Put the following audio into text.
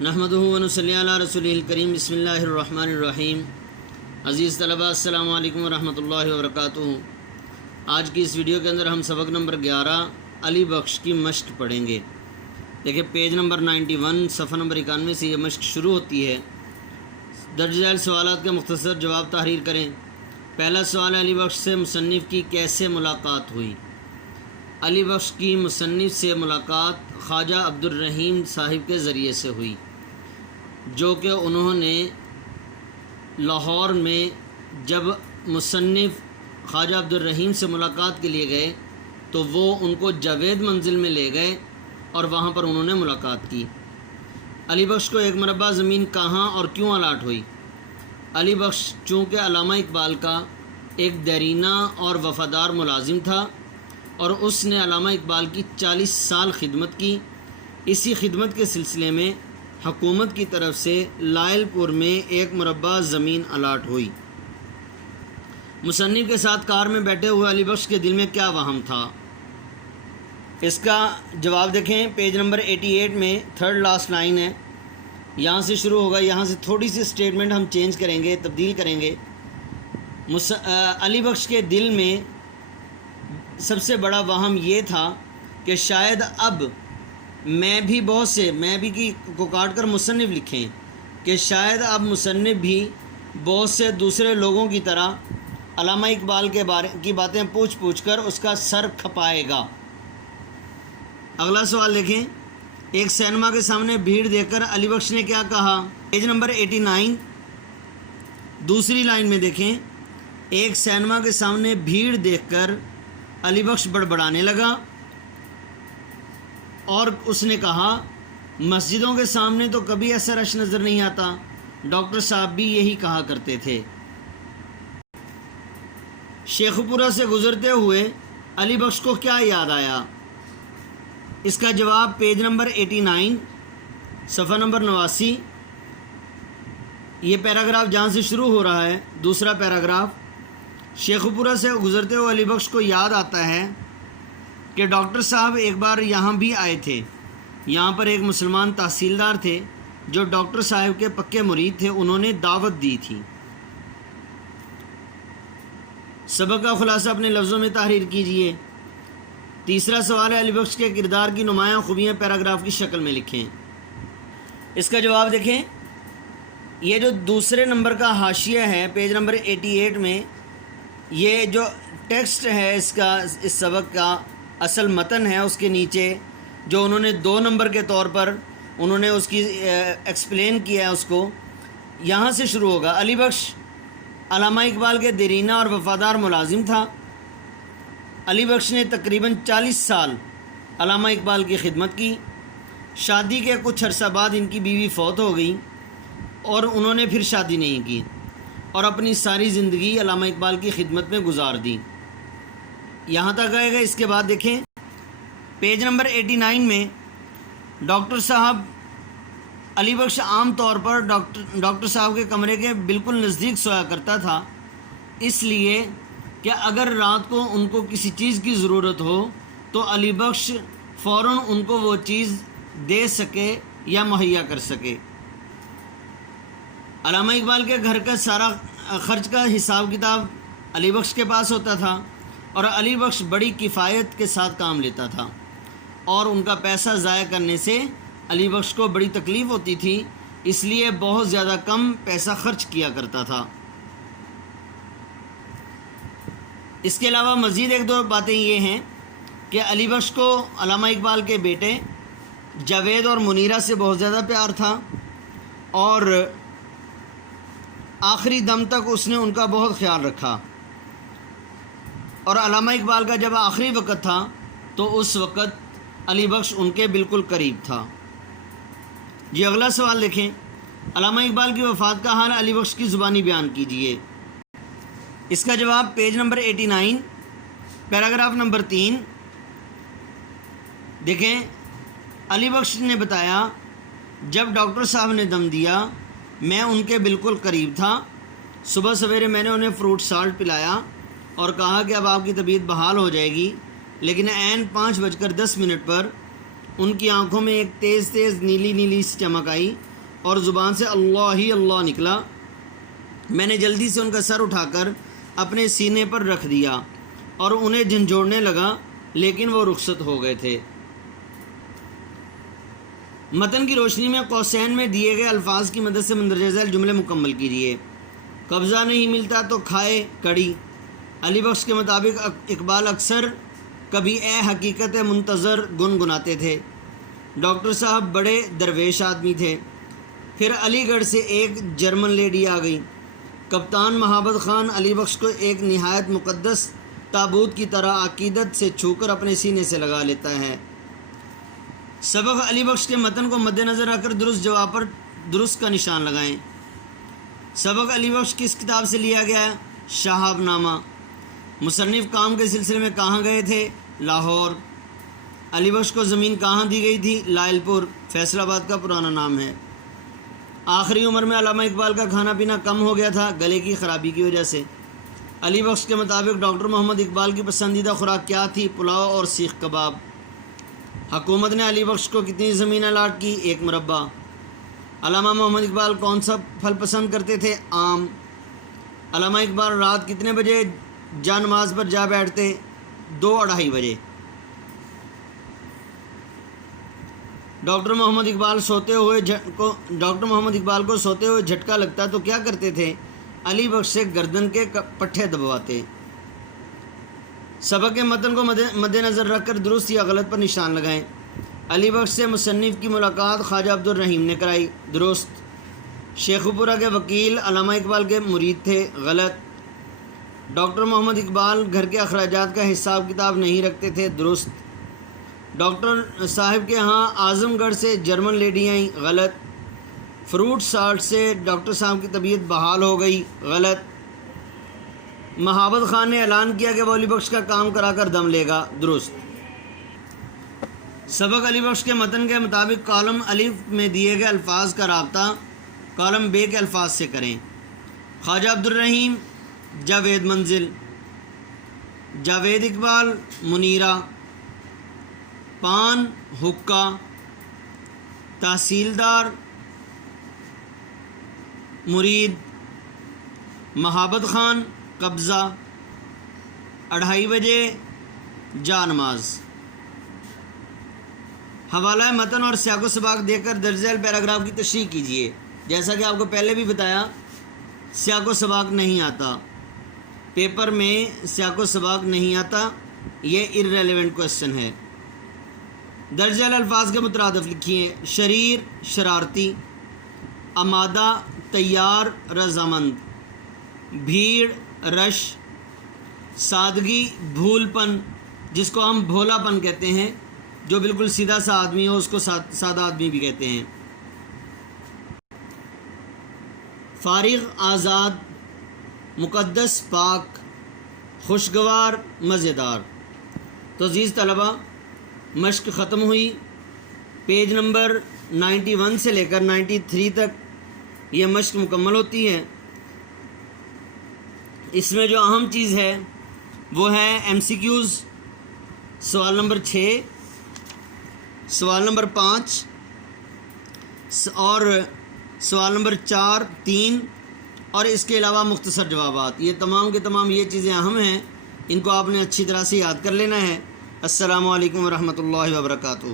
نحمدہ و نصلی علی رسولہ الکریم بسم اللہ الرحمن الرحیم۔ عزیز طلبہ السلام علیکم ورحمۃ اللہ وبرکاتہ۔ آج کی اس ویڈیو کے اندر ہم سبق نمبر 11 علی بخش کی مشق پڑھیں گے۔ دیکھیں پیج نمبر 91 صفحہ نمبر 91 سے یہ مشق شروع ہوتی ہے۔ درج ذیل سوالات کے مختصر جواب تحریر کریں۔ پہلا سوال ہے، علی بخش سے مصنف کی کیسے ملاقات ہوئی؟ علی بخش کی مصنف سے ملاقات خواجہ عبد الرحیم صاحب کے ذریعے سے ہوئی، جو کہ انہوں نے لاہور میں جب مصنف خواجہ عبد الرحیم سے ملاقات کے لیے گئے تو وہ ان کو جاوید منزل میں لے گئے اور وہاں پر انہوں نے ملاقات کی۔ علی بخش کو 1 مربع زمین کہاں اور کیوں الاٹ ہوئی؟ علی بخش چونکہ علامہ اقبال کا ایک دیرینہ اور وفادار ملازم تھا اور اس نے علامہ اقبال کی 40 سال خدمت کی، اسی خدمت کے سلسلے میں حکومت کی طرف سے لائل پور میں 1 مربع زمین الاٹ ہوئی۔ مصنف کے ساتھ کار میں بیٹھے ہوئے علی بخش کے دل میں کیا وہم تھا؟ اس کا جواب دیکھیں پیج نمبر 88 میں 3rd لاسٹ لائن ہے، یہاں سے شروع ہوگا۔ یہاں سے تھوڑی سی اسٹیٹمنٹ ہم چینج کریں گے، تبدیل کریں گے۔ علی بخش کے دل میں سب سے بڑا وہم یہ تھا کہ شاید اب میں بھی کو کاٹ کر مصنف لکھیں کہ شاید اب مصنف بھی بہت سے دوسرے لوگوں کی طرح علامہ اقبال کی باتیں پوچھ کر اس کا سر کھپائے گا۔ اگلا سوال دیکھیں، ایک سینما کے سامنے بھیڑ دیکھ کر علی بخش نے کیا کہا؟ پیج نمبر 89 دوسری لائن میں دیکھیں، ایک سینما کے سامنے بھیڑ دیکھ کر علی بخش بڑبڑانے لگا اور اس نے کہا، مسجدوں کے سامنے تو کبھی ایسا رش نظر نہیں آتا، ڈاکٹر صاحب بھی یہی کہا کرتے تھے۔ شیخ پورہ سے گزرتے ہوئے علی بخش کو کیا یاد آیا؟ اس کا جواب پیج نمبر 89 صفحہ نمبر 89، یہ پیراگراف جہاں سے شروع ہو رہا ہے، دوسرا پیراگراف۔ شیخ پورہ سے گزرتے ہوئے علی بخش کو یاد آتا ہے کہ ڈاکٹر صاحب ایک بار یہاں بھی آئے تھے۔ یہاں پر ایک مسلمان تحصیلدار تھے جو ڈاکٹر صاحب کے پکے مرید تھے، انہوں نے دعوت دی تھی۔ سبق کا خلاصہ اپنے لفظوں میں تحریر کیجئے۔ تیسرا سوال ہے، علی بخش کے کردار کی نمایاں خوبیاں پیراگراف کی شکل میں لکھیں۔ اس کا جواب دیکھیں، یہ جو دوسرے نمبر کا حاشیہ ہے پیج نمبر 88 میں، یہ جو ٹیکسٹ ہے اس سبق کا اصل متن ہے، اس کے نیچے جو انہوں نے 2 نمبر کے طور پر انہوں نے اس کی ایکسپلین کیا ہے، اس کو یہاں سے شروع ہوگا۔ علی بخش علامہ اقبال کے دیرینہ اور وفادار ملازم تھا۔ علی بخش نے تقریباً 40 سال علامہ اقبال کی خدمت کی۔ شادی کے کچھ عرصہ بعد ان کی بیوی فوت ہو گئی اور انہوں نے پھر شادی نہیں کی اور اپنی ساری زندگی علامہ اقبال کی خدمت میں گزار دی۔ یہاں تک آئے گا۔ اس کے بعد دیکھیں پیج نمبر 89 میں، ڈاکٹر صاحب علی بخش عام طور پر ڈاکٹر صاحب کے کمرے کے بالکل نزدیک سویا کرتا تھا، اس لیے کہ اگر رات کو ان کو کسی چیز کی ضرورت ہو تو علی بخش فوراً ان کو وہ چیز دے سکے یا مہیا کر سکے۔ علامہ اقبال کے گھر کا سارا خرچ کا حساب کتاب علی بخش کے پاس ہوتا تھا اور علی بخش بڑی کفایت کے ساتھ کام لیتا تھا اور ان کا پیسہ ضائع کرنے سے علی بخش کو بڑی تکلیف ہوتی تھی، اس لیے بہت زیادہ کم پیسہ خرچ کیا کرتا تھا۔ اس کے علاوہ مزید 1-2 باتیں یہ ہیں کہ علی بخش کو علامہ اقبال کے بیٹے جاوید اور منیرہ سے بہت زیادہ پیار تھا اور آخری دم تک اس نے ان کا بہت خیال رکھا، اور علامہ اقبال کا جب آخری وقت تھا تو اس وقت علی بخش ان کے بالکل قریب تھا۔ جی اگلا سوال دیکھیں، علامہ اقبال کی وفات کا حال علی بخش کی زبانی بیان کیجیے۔ اس کا جواب پیج نمبر 89 پیراگراف نمبر 3 دیکھیں، علی بخش نے بتایا، جب ڈاکٹر صاحب نے دم دیا میں ان کے بالکل قریب تھا۔ صبح سویرے میں نے انہیں فروٹ سالٹ پلایا اور کہا کہ اب آپ کی طبیعت بحال ہو جائے گی، لیکن عین 5:10 پر ان کی آنکھوں میں ایک تیز نیلی سی چمک آئی اور زبان سے اللہ ہی اللہ نکلا۔ میں نے جلدی سے ان کا سر اٹھا کر اپنے سینے پر رکھ دیا اور انہیں جھنجھوڑنے لگا، لیکن وہ رخصت ہو گئے تھے۔ متن کی روشنی میں قوسین میں دیے گئے الفاظ کی مدد سے مندرجہ ذیل جملے مکمل کیجیے۔ قبضہ نہیں ملتا تو کھائے کڑی۔ علی بخش کے مطابق اقبال اکثر کبھی اے حقیقت منتظر گنگناتے تھے۔ ڈاکٹر صاحب بڑے درویش آدمی تھے۔ پھر علی گڑھ سے ایک جرمن لیڈی آ گئی۔ کپتان محبت خان علی بخش کو ایک نہایت مقدس تابوت کی طرح عقیدت سے چھو کر اپنے سینے سے لگا لیتا ہے۔ سبق علی بخش کے متن کو مد نظر رکھ کر درست جواب پر درست کا نشان لگائیں۔ سبق علی بخش کس کتاب سے لیا گیا ہے؟ شہاب نامہ۔ مصنف کام کے سلسلے میں کہاں گئے تھے؟ لاہور۔ علی بخش کو زمین کہاں دی گئی تھی؟ لائل پور، فیصل آباد کا پرانا نام ہے۔ آخری عمر میں علامہ اقبال کا کھانا پینا کم ہو گیا تھا گلے کی خرابی کی وجہ سے۔ علی بخش کے مطابق ڈاکٹر محمد اقبال کی پسندیدہ خوراک کیا تھی؟ پلاؤ اور سیخ کباب۔ حکومت نے علی بخش کو کتنی زمین الاٹ کی؟ 1 مربع۔ علامہ محمد اقبال کون سا پھل پسند کرتے تھے؟ آم۔ علامہ اقبال رات کتنے بجے نماز پر جا بیٹھتے؟ 2-2:30 بجے۔ ڈاکٹر محمد اقبال کو سوتے ہوئے جھٹکا لگتا تو کیا کرتے تھے؟ علی بخش سے گردن کے پٹھے دبواتے۔ سبق کے متن کو مد نظر رکھ کر درست یا غلط پر نشان لگائیں۔ علی بخش سے مصنف کی ملاقات خواجہ عبد الرحیم نے کرائی، درست۔ شیخ پورہ کے وکیل علامہ اقبال کے مرید تھے، غلط۔ ڈاکٹر محمد اقبال گھر کے اخراجات کا حساب کتاب نہیں رکھتے تھے، درست۔ ڈاکٹر صاحب کے ہاں اعظم گڑھ سے جرمن لیڈی آئیں، غلط۔ فروٹ سالٹ سے ڈاکٹر صاحب کی طبیعت بحال ہو گئی، غلط۔ محبت خان نے اعلان کیا کہ وہ علی بخش کا کام کرا کر دم لے گا، درست۔ سبق علی بخش کے متن کے مطابق کالم الف میں دیے گئے الفاظ کا رابطہ کالم بے کے الفاظ سے کریں۔ خواجہ عبد الرحیم جاوید منزل، جاوید اقبال منیرہ، پان حکا، تحصیلدار مرید، محبت خان قبضہ، 2:30 بجے جا نماز۔ حوالہ متن اور سیاق و سباق دیکھ کر درج ذیل پیراگراف کی تشریح کیجیے۔ جیسا کہ آپ کو پہلے بھی بتایا، سیاق و سباق نہیں آتا، پیپر میں سیاق و سباق نہیں آتا، یہ irrelevant کوسچن ہے۔ درج ذیل الفاظ کے مترادف لکھیے۔ شریر شرارتی، آمادہ تیار رضامند، بھیڑ رش، سادگی بھول پن، جس کو ہم بھولا پن کہتے ہیں، جو بالکل سیدھا سا آدمی ہو اس کو سادہ آدمی بھی کہتے ہیں۔ فارغ آزاد، مقدس پاک، خوشگوار مزیدار۔ تو عزیز طلبہ، مشق ختم ہوئی۔ پیج نمبر 91 سے لے کر 93 تک یہ مشق مکمل ہوتی ہے۔ اس میں جو اہم چیز ہے وہ ہے MCQs، سوال نمبر 6، سوال نمبر 5 اور سوال نمبر 4، 3 اور اس کے علاوہ مختصر جوابات۔ یہ تمام کے تمام یہ چیزیں اہم ہیں، ان کو آپ نے اچھی طرح سے یاد کر لینا ہے۔ السلام علیکم ورحمۃ اللہ وبرکاتہ۔